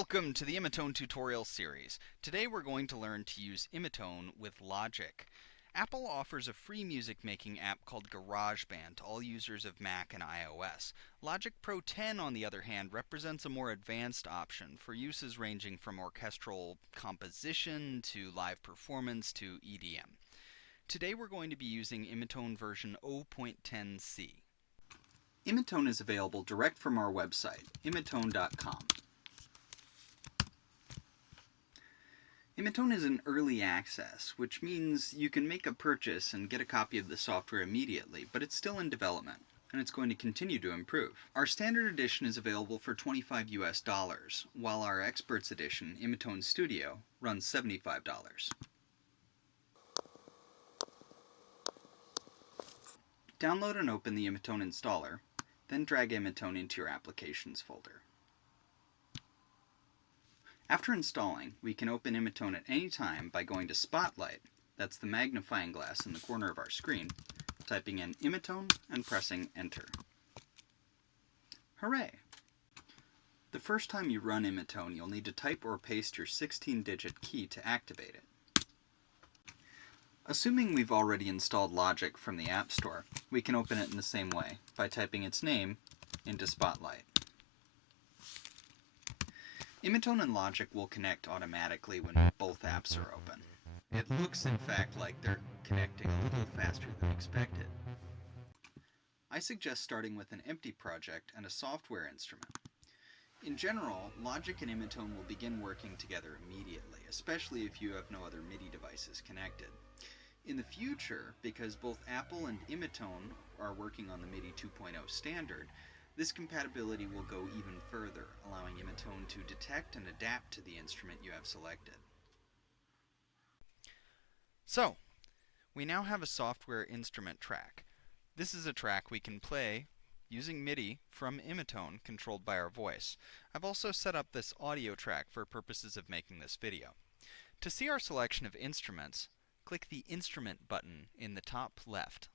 Welcome to the Imitone tutorial series. Today we're going to learn to use Imitone with Logic. Apple offers a free music making app called GarageBand to all users of Mac and iOS. Logic Pro 10, on the other hand, represents a more advanced option for uses ranging from orchestral composition to live performance to EDM. Today we're going to be using Imitone version 0.10c. Imitone is available direct from our website, imitone.com. Imitone is in early access, which means you can make a purchase and get a copy of the software immediately, but it's still in development, and it's going to continue to improve. Our standard edition is available for $25 US, while our Experts edition, Imitone Studio, runs $75. Download and open the Imitone installer, then drag Imitone into your Applications folder. After installing, we can open Imitone at any time by going to Spotlight, that's the magnifying glass in the corner of our screen, typing in Imitone and pressing Enter. Hooray! The first time you run Imitone, you'll need to type or paste your 16-digit key to activate it. Assuming we've already installed Logic from the App Store, we can open it in the same way, by typing its name into Spotlight. Imitone and Logic will connect automatically when both apps are open. It looks, in fact, like they're connecting a little faster than expected. I suggest starting with an empty project and a software instrument. In general, Logic and Imitone will begin working together immediately, especially if you have no other MIDI devices connected. In the future, because both Apple and Imitone are working on the MIDI 2.0 standard, this compatibility will go even further, allowing Imitone to detect and adapt to the instrument you have selected. So, we now have a software instrument track. This is a track we can play using MIDI from Imitone, controlled by our voice. I've also set up this audio track for purposes of making this video. To see our selection of instruments, click the Instrument button in the top left.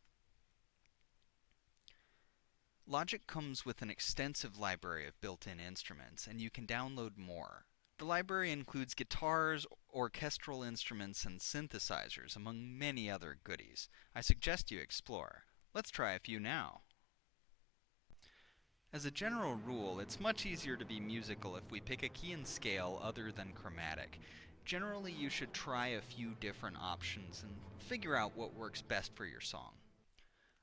Logic comes with an extensive library of built-in instruments, and you can download more. The library includes guitars, orchestral instruments, and synthesizers, among many other goodies. I suggest you explore. Let's try a few now. As a general rule, it's much easier to be musical if we pick a key and scale other than chromatic. Generally, you should try a few different options and figure out what works best for your song.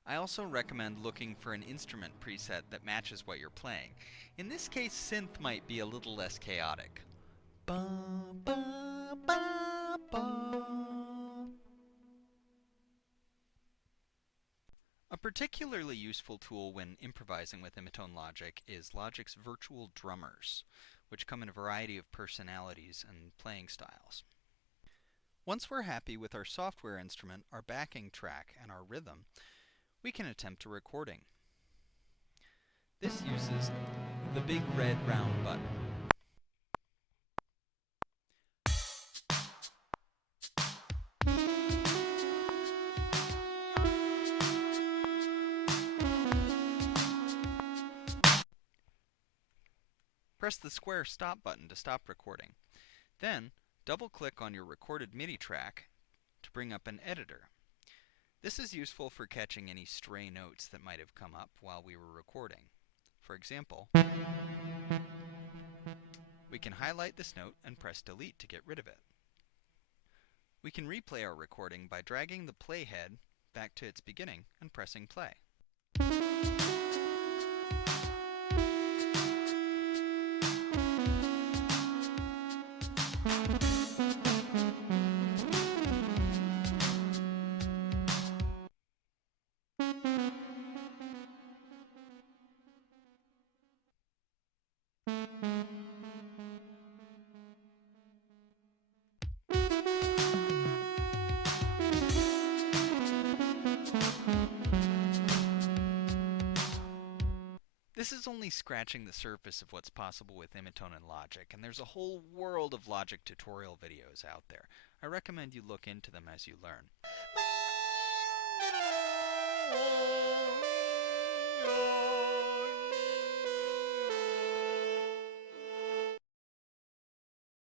I also recommend looking for an instrument preset that matches what you're playing. In this case, synth might be a little less chaotic. Ba, ba, ba, ba. A particularly useful tool when improvising with Imitone Logic is Logic's virtual drummers, which come in a variety of personalities and playing styles. Once we're happy with our software instrument, our backing track, and our rhythm, we can attempt a recording. This uses the big red round button. Press the square stop button to stop recording. Then, double-click on your recorded MIDI track to bring up an editor. This is useful for catching any stray notes that might have come up while we were recording. For example, we can highlight this note and press delete to get rid of it. We can replay our recording by dragging the playhead back to its beginning and pressing play. This is only scratching the surface of what's possible with Imitone and Logic, and there's a whole world of Logic tutorial videos out there. I recommend you look into them as you learn.